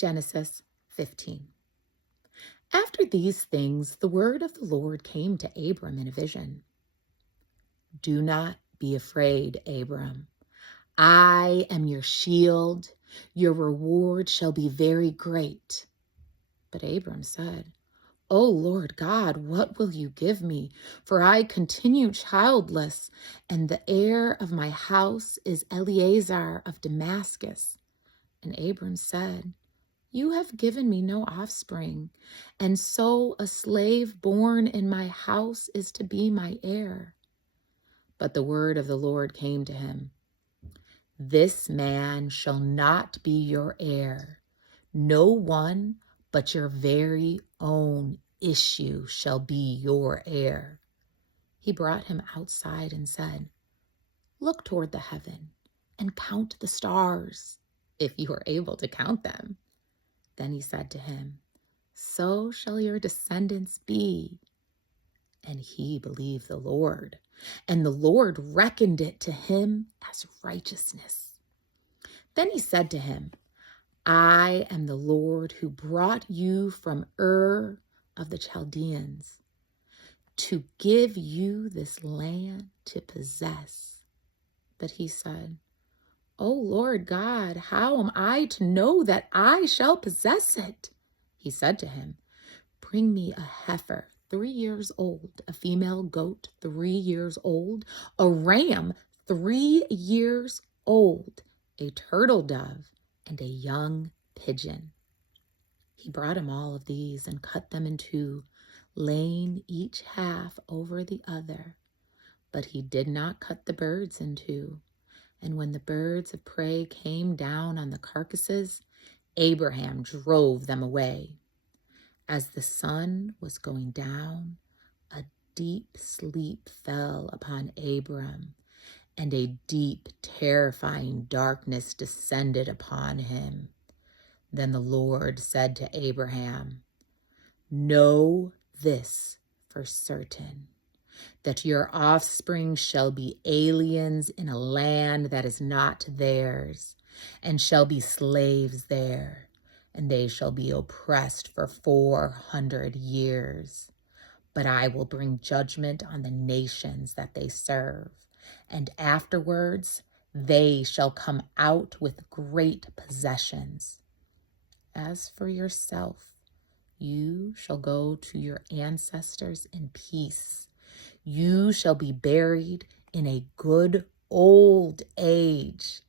Genesis 15. After these things, the word of the Lord came to Abram in a vision. Do not be afraid, Abram. I am your shield. Your reward shall be very great. But Abram said, O Lord God, what will you give me? For I continue childless, and the heir of my house is Eleazar of Damascus. And Abram said, You have given me no offspring, and so a slave born in my house is to be my heir. But the word of the Lord came to him. This man shall not be your heir. No one but your very own issue shall be your heir. He brought him outside and said, Look toward the heaven and count the stars, if you are able to count them. Then he said to him, So shall your descendants be. And he believed the Lord, and the Lord reckoned it to him as righteousness. Then he said to him, I am the Lord who brought you from Ur of the Chaldeans to give you this land to possess. But he said, O Lord God, how am I to know that I shall possess it? He said to him, Bring me a heifer 3 years old, a female goat 3 years old, a ram 3 years old, a turtle dove, and a young pigeon. He brought him all of these and cut them in two, laying each half over the other. But he did not cut the birds in two. And when the birds of prey came down on the carcasses, Abraham drove them away. As the sun was going down, a deep sleep fell upon Abram, and a deep, terrifying darkness descended upon him. Then the Lord said to Abraham, Know this for certain, that your offspring shall be aliens in a land that is not theirs, and shall be slaves there, and they shall be oppressed for 400 years. But I will bring judgment on the nations that they serve, and afterwards they shall come out with great possessions. As for yourself, you shall go to your ancestors in peace. You shall be buried in a good old age,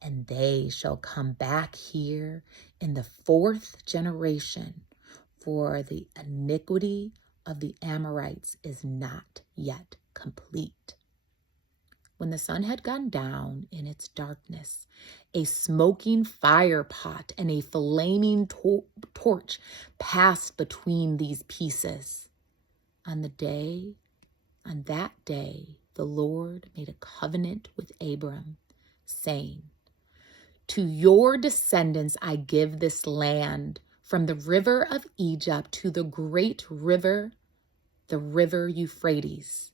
and they shall come back here in the 4th generation, for the iniquity of the Amorites is not yet complete. When the sun had gone down in its darkness, a smoking fire pot and a flaming torch passed between these pieces. On that day, the Lord made a covenant with Abram, saying, To your descendants I give this land, from the river of Egypt to the great river, the river Euphrates,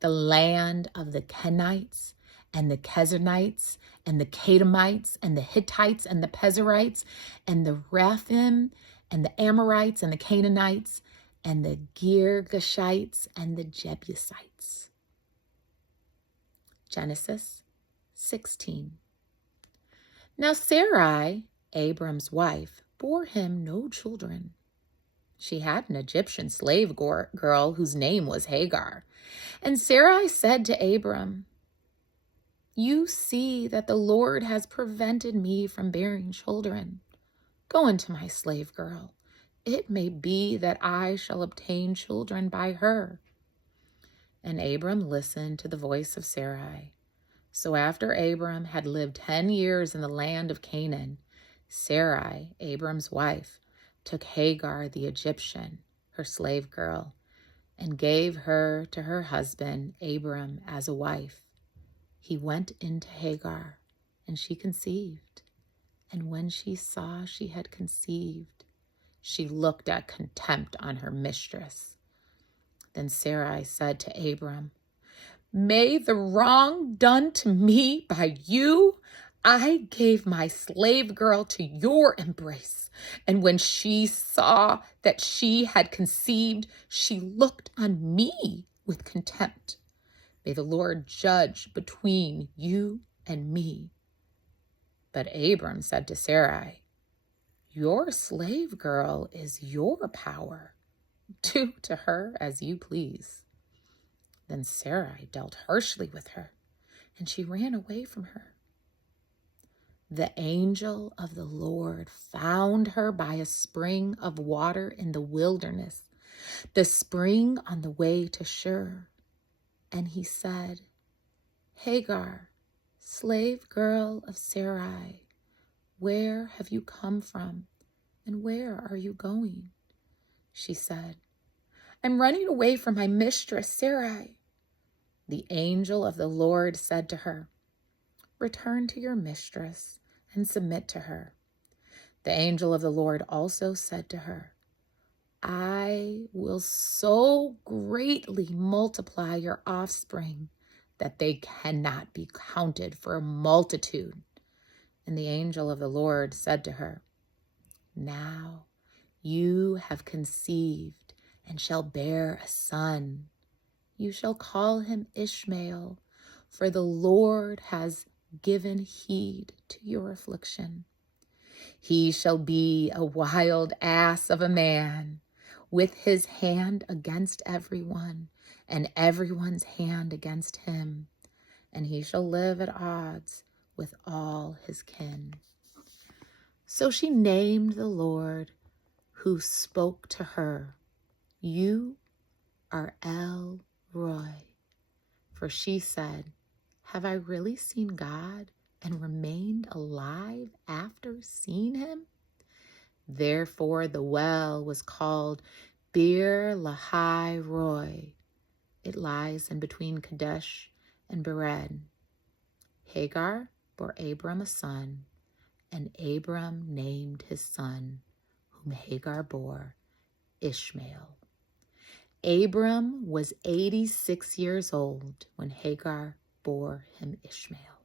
the land of the Kenites and the Kezanites and the Kadamites and the Hittites and the Pezerites and the Rephaim and the Amorites and the Canaanites and the Girgashites and the Jebusites. Genesis 16. Now Sarai, Abram's wife, bore him no children. She had an Egyptian slave girl whose name was Hagar. And Sarai said to Abram, You see that the Lord has prevented me from bearing children. Go into my slave girl. It may be that I shall obtain children by her. And Abram listened to the voice of Sarai. So after Abram had lived 10 years in the land of Canaan, Sarai, Abram's wife, took Hagar the Egyptian, her slave girl, and gave her to her husband Abram as a wife. He went into Hagar, and she conceived. And when she saw she had conceived, she looked at contempt on her mistress. Then Sarai said to Abram, May the wrong done to me by you, I gave my slave girl to your embrace, and when she saw that she had conceived, she looked on me with contempt. May the Lord judge between you and me." But Abram said to Sarai, "Your slave girl is your power. Do to her as you please." Then Sarai dealt harshly with her, and she ran away from her. The angel of the Lord found her by a spring of water in the wilderness, the spring on the way to Shur. And he said, "Hagar, slave girl of Sarai, where have you come from, and where are you going?" She said, "I'm running away from my mistress Sarai." The angel of the Lord said to her, "Return to your mistress and submit to her." The angel of the Lord also said to her, "I will so greatly multiply your offspring that they cannot be counted for a multitude." And the angel of the Lord said to her, "Now you have conceived and shall bear a son. You shall call him Ishmael, for the Lord has given heed to your affliction. He shall be a wild ass of a man, with his hand against everyone, and everyone's hand against him, and he shall live at odds with all his kin." So she named the Lord who spoke to her, "You are El Roy." For she said, "Have I really seen God and remained alive after seeing him?" Therefore the well was called Bir Lahai Roy. It lies in between Kadesh and Bered. Hagar bore Abram a son, and Abram named his son, whom Hagar bore, Ishmael. Abram was 86 years old when Hagar bore him Ishmael.